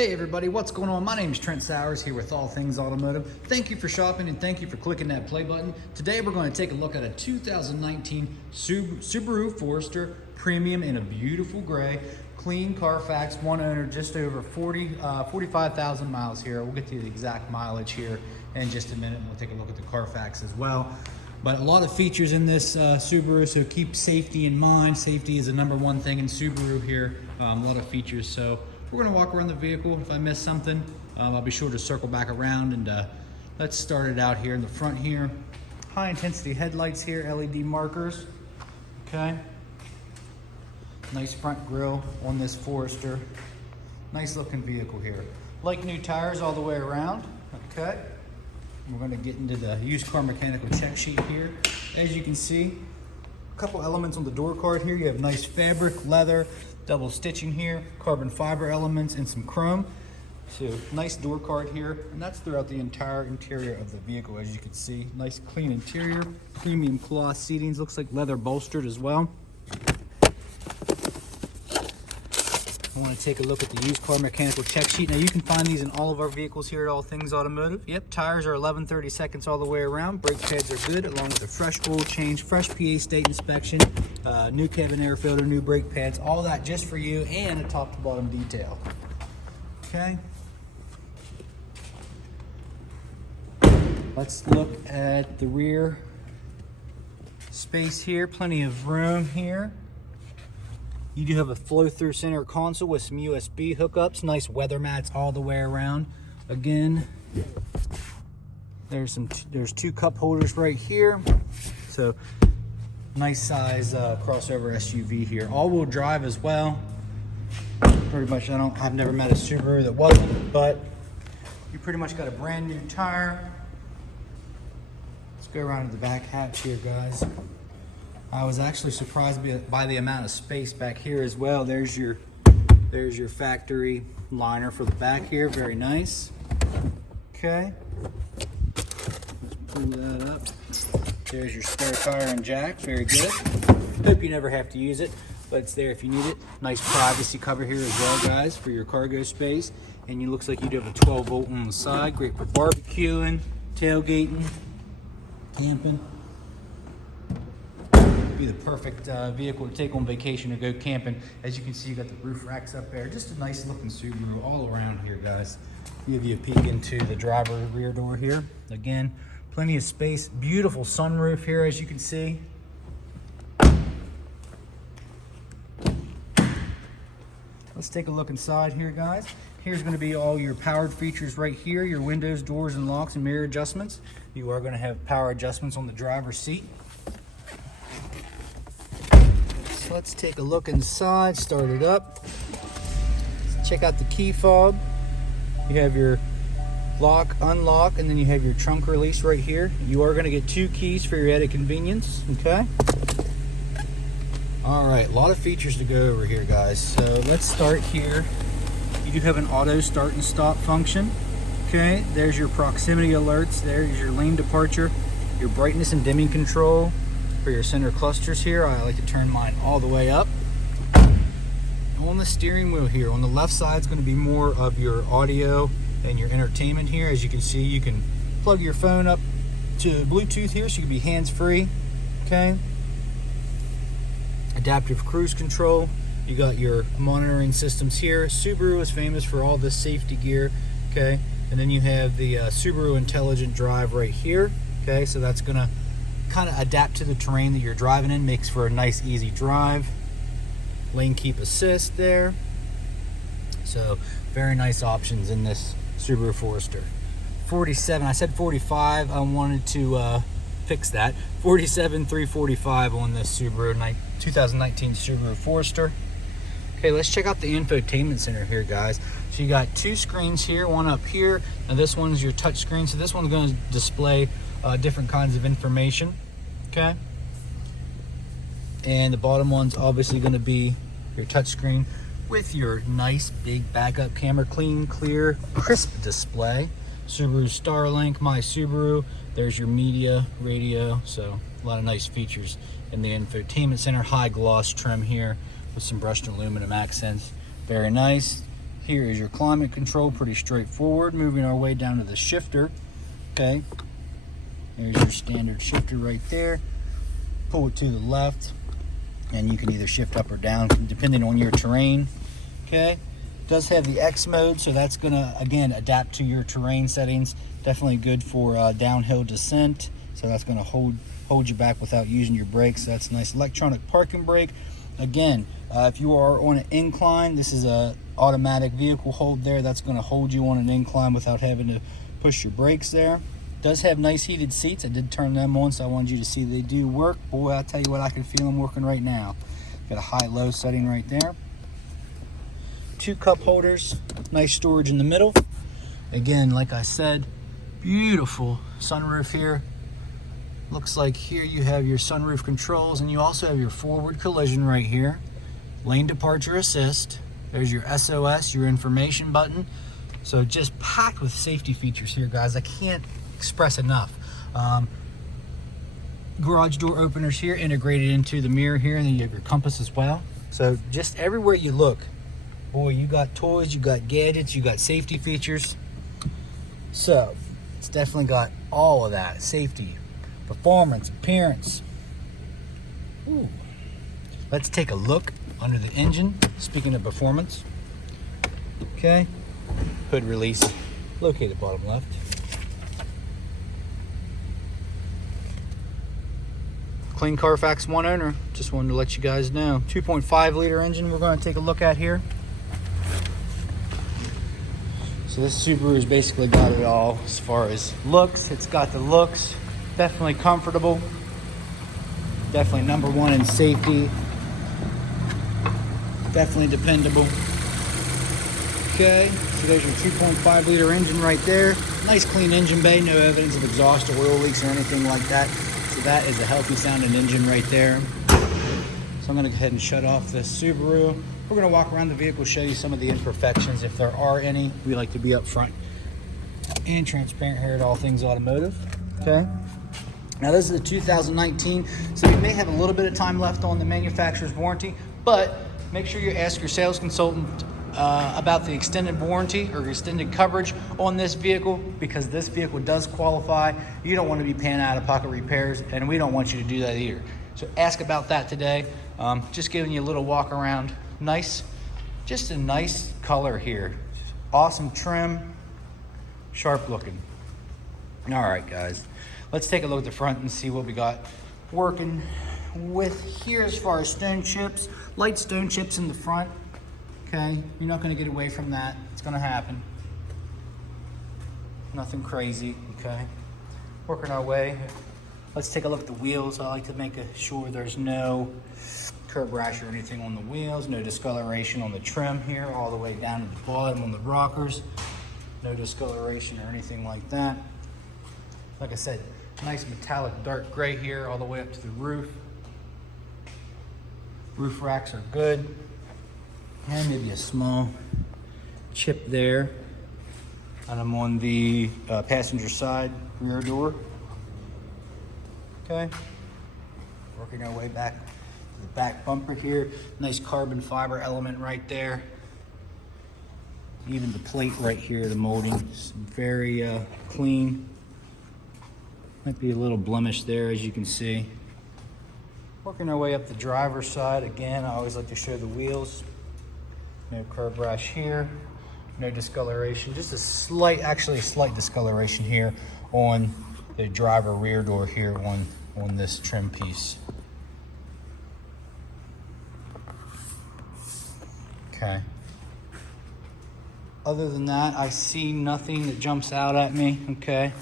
Hey everybody, what's going on? My name is Trent Sowers here with All Things Automotive. Thank you for shopping and thank you for clicking that play button. Today we're going to take a look at a 2019 Subaru Forester Premium in a beautiful gray, clean Car Fax, one owner, just over 45,000 miles here. We'll get to the exact mileage here in just a minute and we'll take a look at the Car Fax as well. But a lot of features in this Subaru, so keep safety in mind. Safety is the #1 thing in Subaru here. A lot of features, so we're gonna walk around the vehicle. If I miss something, I'll be sure to circle back around, and let's start it out here in the front here. High intensity headlights here, LED markers, okay. Nice front grille on this Forester. Nice looking vehicle here. Like new tires all the way around, okay. We're gonna get into the used car mechanical check sheet here. As you can see, a couple elements on the door card here. You have nice fabric, leather, double stitching here, carbon fiber elements, and some chrome. So nice door card here, and that's throughout the entire interior of the vehicle. As you can see, nice clean interior, premium cloth seatings, looks like leather bolstered as well. I want to take a look at the used car mechanical check sheet. Now you can find these in all of our vehicles here at All Things Automotive. Yep, tires are 11/32 all the way around. Brake pads are good, along with a fresh oil change, fresh PA state inspection, new cabin air filter, new brake pads, all that just for you, and a top to bottom detail. Okay. Let's look at the rear space here. Plenty of room here. You do have a flow-through center console with some USB hookups, nice weather mats all the way around. Again, there's two cup holders right here. So nice size crossover SUV here. All-wheel drive as well. Pretty much, I've never met a Subaru that wasn't, but you pretty much got a brand new tire. Let's go around to the back hatch here, guys. I was actually surprised by the amount of space back here as well. There's your factory liner for the back here, very nice. Okay, let's pull that up. There's your spare tire and jack, very good. Hope you never have to use it, but it's there if you need it. Nice privacy cover here as well, guys, for your cargo space. And it looks like you do have a 12-volt on the side, great for barbecuing, tailgating, camping. Be the perfect vehicle to take on vacation or go camping. As you can see, you got the roof racks up there. Just a nice looking Subaru all around here, guys. Give you a peek into the driver rear door here. Again, plenty of space. Beautiful sunroof here, as you can see. Let's take a look inside here, guys. Here's going to be all your powered features right here. Your windows, doors, and locks and mirror adjustments. You are going to have power adjustments on the driver's seat. Let's take a look inside, start it up. Check out the key fob. You have your lock, unlock, and then you have your trunk release right here. You are going to get 2 keys for your added convenience, okay? All right, a lot of features to go over here, guys. So let's start here. You do have an auto start and stop function, okay? There's your proximity alerts. There's your lane departure, your brightness and dimming control. For your center clusters here, I like to turn mine all the way up. On the steering wheel here, on the left side is going to be more of your audio and your entertainment here. As you can see, you can plug your phone up to Bluetooth here, so you can be hands-free, okay? Adaptive cruise control. You got your monitoring systems here. Subaru is famous for all this safety gear, okay? And then you have the Subaru Intelligent Drive right here, okay? So that's going to kind of adapt to the terrain that you're driving in, makes for a nice easy drive. Lane keep assist there. So very nice options in this Subaru Forester. 47, I said 45, I wanted to fix that. 47,345 on this Subaru 2019 Subaru Forester. Okay, let's check out the infotainment center here, guys. So you got 2 screens here, one up here, and this one's your touch screen. So this one's going to display different kinds of information, okay? And the bottom one's obviously going to be your touch screen with your nice big backup camera, clean, clear, crisp display. Subaru Starlink, My Subaru. There's your media, radio, so a lot of nice features in the infotainment center. High gloss trim here with some brushed aluminum accents. Very nice. Here is your climate control, pretty straightforward. Moving our way down to the shifter, okay. There's your standard shifter right there. Pull it to the left, and you can either shift up or down depending on your terrain, okay. It does have the X mode, so that's gonna, again, adapt to your terrain settings. Definitely good for downhill descent, so that's gonna hold you back without using your brakes. That's nice. Electronic parking brake. Again, if you are on an incline, this is a automatic vehicle hold there. That's going to hold you on an incline without having to push your brakes there. Does have nice heated seats. I did turn them on, so I wanted you to see they do work. Boy, I'll tell you what, I can feel them working right now. Got a high-low setting right there. 2 cup holders. Nice storage in the middle. Again, like I said, beautiful sunroof here. Looks like here you have your sunroof controls, and you also have your forward collision right here. Lane departure assist. There's your SOS, your information button. So just packed with safety features here, guys. I can't express enough. Garage door openers here integrated into the mirror here, and then you have your compass as well. So just everywhere you look, boy, you got toys, you got gadgets, you got safety features. So it's definitely got all of that. Safety, performance, appearance. Ooh. Let's take a look under the engine. Speaking of performance, okay, hood release located bottom left. Clean Car Fax, 1 owner. Just wanted to let you guys know. 2.5 liter engine we're going to take a look at here. So this Subaru has basically got it all as far as looks. It's got the looks. Definitely comfortable. Definitely #1 in safety. Definitely dependable. Okay, so there's your 2.5 liter engine right there. Nice clean engine bay, no evidence of exhaust or oil leaks or anything like that. So that is a healthy sounding engine right there. So I'm gonna go ahead and shut off this Subaru. We're gonna walk around the vehicle, show you some of the imperfections if there are any. We like to be upfront and transparent here at All Things Automotive, okay? Now this is a 2019, so you may have a little bit of time left on the manufacturer's warranty, but make sure you ask your sales consultant about the extended warranty or extended coverage on this vehicle, because this vehicle does qualify. You don't want to be paying out-of-pocket repairs, and we don't want you to do that either. So ask about that today. Just giving you a little walk around. Nice, just a nice color here. Awesome trim, sharp looking. All right, guys. Let's take a look at the front and see what we got working with here as far as stone chips. Light stone chips in the front, okay? You're not gonna get away from that. It's gonna happen. Nothing crazy, okay? Working our way. Let's take a look at the wheels. I like to make sure there's no curb rash or anything on the wheels, no discoloration on the trim here, all the way down to the bottom on the rockers. No discoloration or anything like that. Like I said, nice metallic dark gray here all the way up to the roof. Roof racks are good. And maybe a small chip there. And I'm on the passenger side rear door. Okay. Working our way back to the back bumper here. Nice carbon fiber element right there. Even the plate right here, the molding is very clean. Might be a little blemish there, as you can see. Working our way up the driver's side. Again, I always like to show the wheels. No curb rash here. No discoloration. Just a slight, actually a slight discoloration here on the driver rear door here on this trim piece. Okay. Other than that, I see nothing that jumps out at me, okay?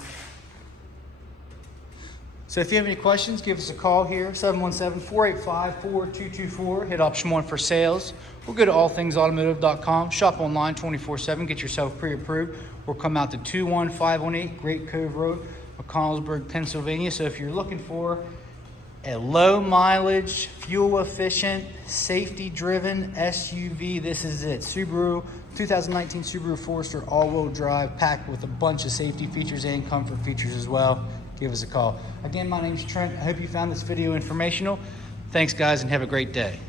So if you have any questions, give us a call here, 717-485-4224. Hit option 1 for sales. We'll go to allthingsautomotive.com. Shop online 24/7. Get yourself pre-approved. We'll come out to 21518 Great Cove Road, McConnellsburg, Pennsylvania. So if you're looking for a low mileage, fuel efficient, safety driven SUV, this is it. Subaru 2019 Subaru Forester all-wheel drive, packed with a bunch of safety features and comfort features as well. Give us a call. Again, my name's Trent. I hope you found this video informational. Thanks, guys, and have a great day.